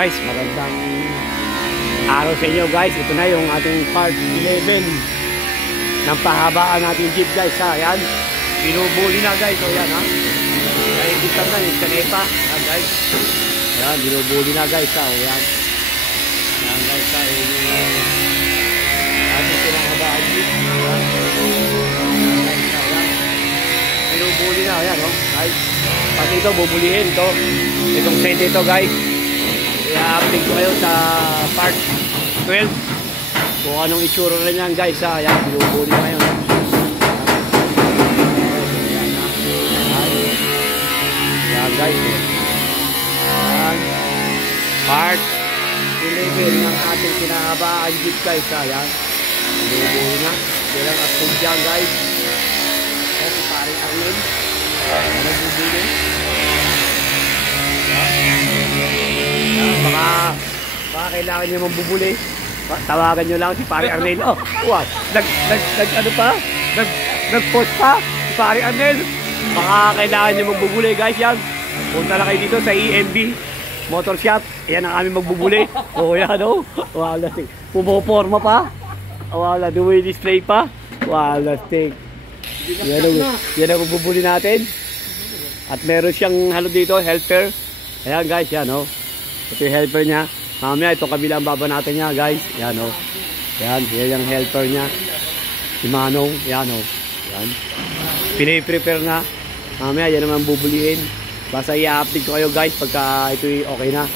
Guys, magandang araw sa inyo guys. Ito na yung ating part 11 ng pahabaan natin jeep guys ha. Yan, binubuli na guys. O yan ha. Kaya kita na yung kanepa. Yan guys. Yan, binubuli na guys ha. O yan. Yan guys ha. Yan yung ating pinahabaan jeep. Yan. Guys ha. Yan. Binubuli na. Yan o. Guys. Pati ito, bubulihin ito. Itong set ito guys. I-update ko kayo sa part 12 kung anong itsura rin yan guys ha. Ayan, binubuli na ngayon. Ayan guys. Ayan. Part 11 ng ating kinahabaan jeep guys ha. Ayan. Binubuli na. Bilang update dyan guys. Ayan si Pare Arlen. Ayan nagbubuli. Baka kailangan nyo mambubuli. Tawagan nyo lang si Pare Arnel. Oh, wow. Ano pa? Nag-post pa si Pare Arnel. Baka kailangan nyo mambubuli guys yan. Punta lang kayo dito sa EMB Motor Shop. Yan ang aming magbubuli. Oh yan oh. Wala sting. Pumoporma pa. Wala duwi display pa. Wala sting. Yan ang magbubuli natin. At meron siyang halo dito, helper. Ayan guys, yan oh. Ito yung helper niya. Mamaya ito kabila ang baba natin niya guys. Yan oh. Yan, yan yung helper niya. Si Manong, yan oh. Yan. Piniprepare na. Mamaya yan naman bubuliin. Basta i-update ko kayo guys pagka ito okay na.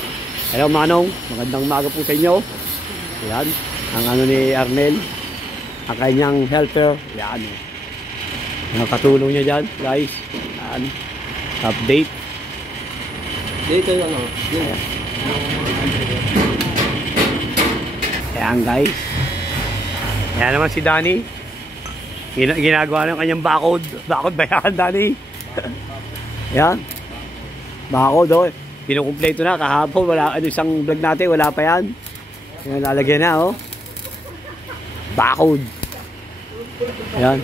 Hello Manong, magandang umaga po sa inyo. Yan, ang ano ni Arnel. Ang kanyang helper. Yan oh. Nakatulong niya dyan guys. Yan. Update. Dito yung ano. Yan. Ayan guys. Ayan naman si Danny. Ginagawa ng kanyang barcode. Barcode ba yan Danny? Ayan. Barcode oh. Pinukumpleto na kahapon. Wala, ano, isang vlog natin wala pa yan. Ayan, lalagyan na oh. Barcode. Ayan.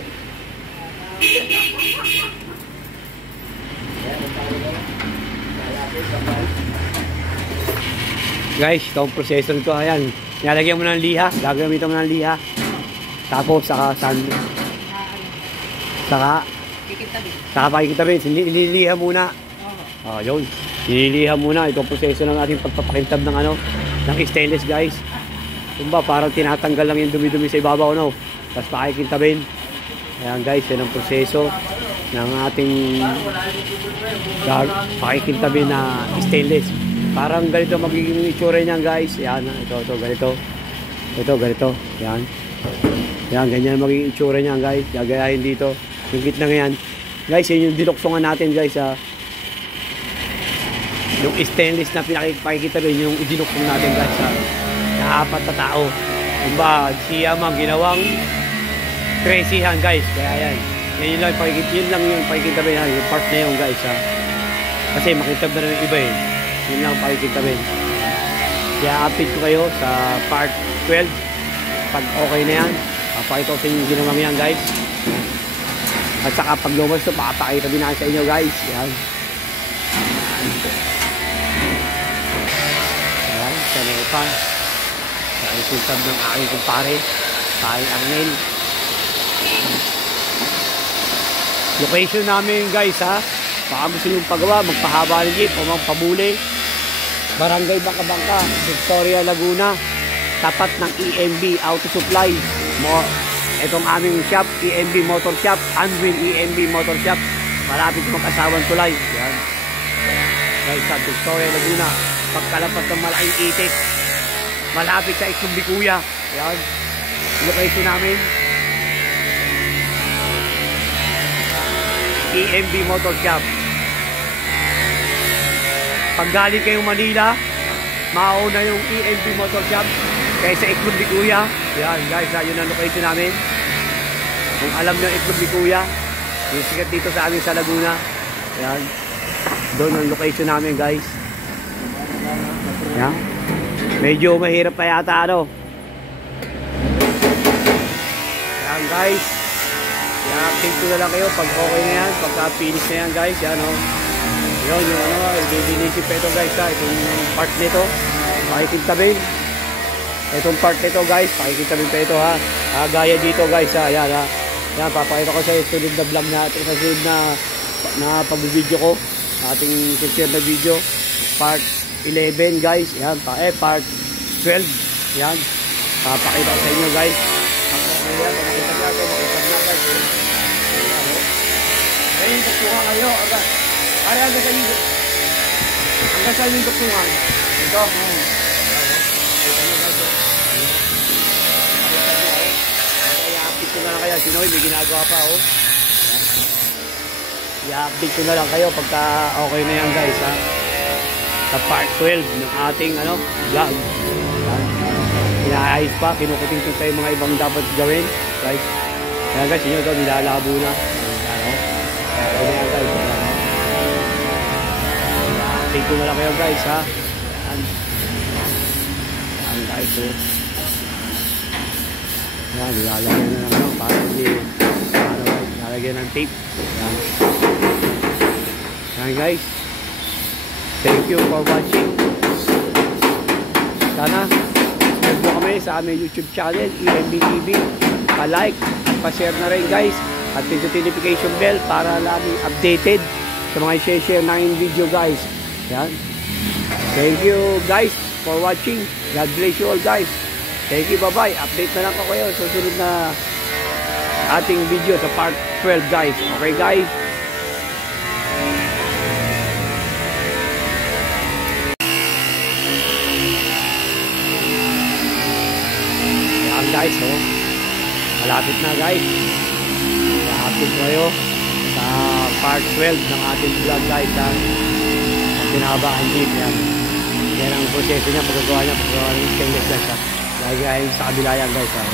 Guys, ito ang processor ko. Ayan, nalagyan mo ng liha. Gagamitan mo ng liha. Tapos saka pakikintabin. Nililiha muna. Yun. Nililiha muna. Ito ang processor ng ating pagpapakintab ng ano, ng stainless guys. Kumba parang tinatanggal lang yung dumi-dumi sa ibabaw no. Tapos pakikintabin. Ayan guys, yan ang proseso ng ating pakikintabin na stainless. Parang ganito magiging itsura niyan guys. Yan, ito ganito. Ito ganito. Yan. Yan, ganyan magiging itsura niyan guys. Gagayahin dito. Yung gitna ngayon. Guys, yan yung diluksongan natin guys ha. Yung stainless na pinakikita rin yung diluksong natin guys ha. Na 4 na tao. Diba, siya mang ginawang crazyhan guys. Kaya yan. Yun lang yung pakikita rin ha. Yung part na yun guys ha. Kasi makitab na rin yung iba eh. Yun lang pakikita rin. Kaya update ko kayo sa part 12. Pag okay na yan, papakita ko sa inyo yung ginawang yan guys. At saka pag lumabas ito, papakita din natin sa inyo guys. Yan. Yan, sa nepa. Sa isultab ng aking kumpare. Pare Arnel. Location namin guys ha. Baka gusto nyo pagawa, magpahaba ng jeep o magpabuli. Barangay Bangka-Bangka, Victoria, Laguna. Tapat ng EMB Auto Supply. Itong aming shop, EMB Motor Shop. Anvil EMB Motor Shop. Malapit mag-asawang tulay. Yan. Guys sa Victoria, Laguna. Pagkalapat ng malaking itik. Malapit sa Ikumbikuya. Yan. Location namin. EMB Motor Shop. Pag galing kayong Manila, mauna yung EMB Motor Shop kaysa Ikumbikuya. Yan guys, yun ang location namin. Kung alam nyo Ikumbikuya, yung sikat dito sa amin sa Laguna. Yan. Doon ang location namin guys. Yan. Medyo mahirap pa yata ano. Yan guys. I-update ko na lang kayo pag okay na yan, pagka finish na yan guys. Yan o. Yun yung ano, i-dinisip pa ito guys ha. Itong part nito. pakikintabin. Itong part nito guys, pakikintabin pa ito ha. Gaya dito guys ha, ayan ha. Yan, papakita ko sa sunod na vlog natin, sa sunod na pag-video ko, ating share na video, part 11 guys, yan, part 12, yan, papakita ko sa inyo guys. Ayan, pakita natin, makita na guys. Ayan, yung tuktungan kayo, agad. Pare, hanggang sa yung tuktungan. Ito, i-update ko na lang kayo. Sinoy, may ginagawa pa, oh. I-update ko na lang kayo pagka okay na yan, guys, ha. Sa part 12 ng ating, vlog. Inaayos pa, kinukuting ko sa mga ibang dapat gawin, guys. Kaya guys, inyo ito, nilalabo na. Okay na yan, guys. I-update ko na lang kayo, guys, ha. Yan, guys, oh. Yan, nilalagyan na lang, para hindi, nilalagyan ng tape. Yan. Yan, guys. Thank you for watching. Sana, subscribe mo kami sa aming YouTube channel, EMB TV. Pa-like, pa-share na rin, guys. At pindutin notification bell para lagi updated sa mga i-share namin video, guys. Yan. Thank you, guys, for watching. God bless you all, guys. Thank you, bye-bye. Update na lang ako kayo sa susunod na ating video sa part 12, guys. Okay, guys? Yan, guys, oh. Malapit na, guys. Malapit kayo sa part 12 ng ating vlog, guys, ha. Pinahabaan din, yan. Yan ang proseso niya, pagkagawa niya ng stainless, guys, ha. Lagi sa kabila yan, guys, ha.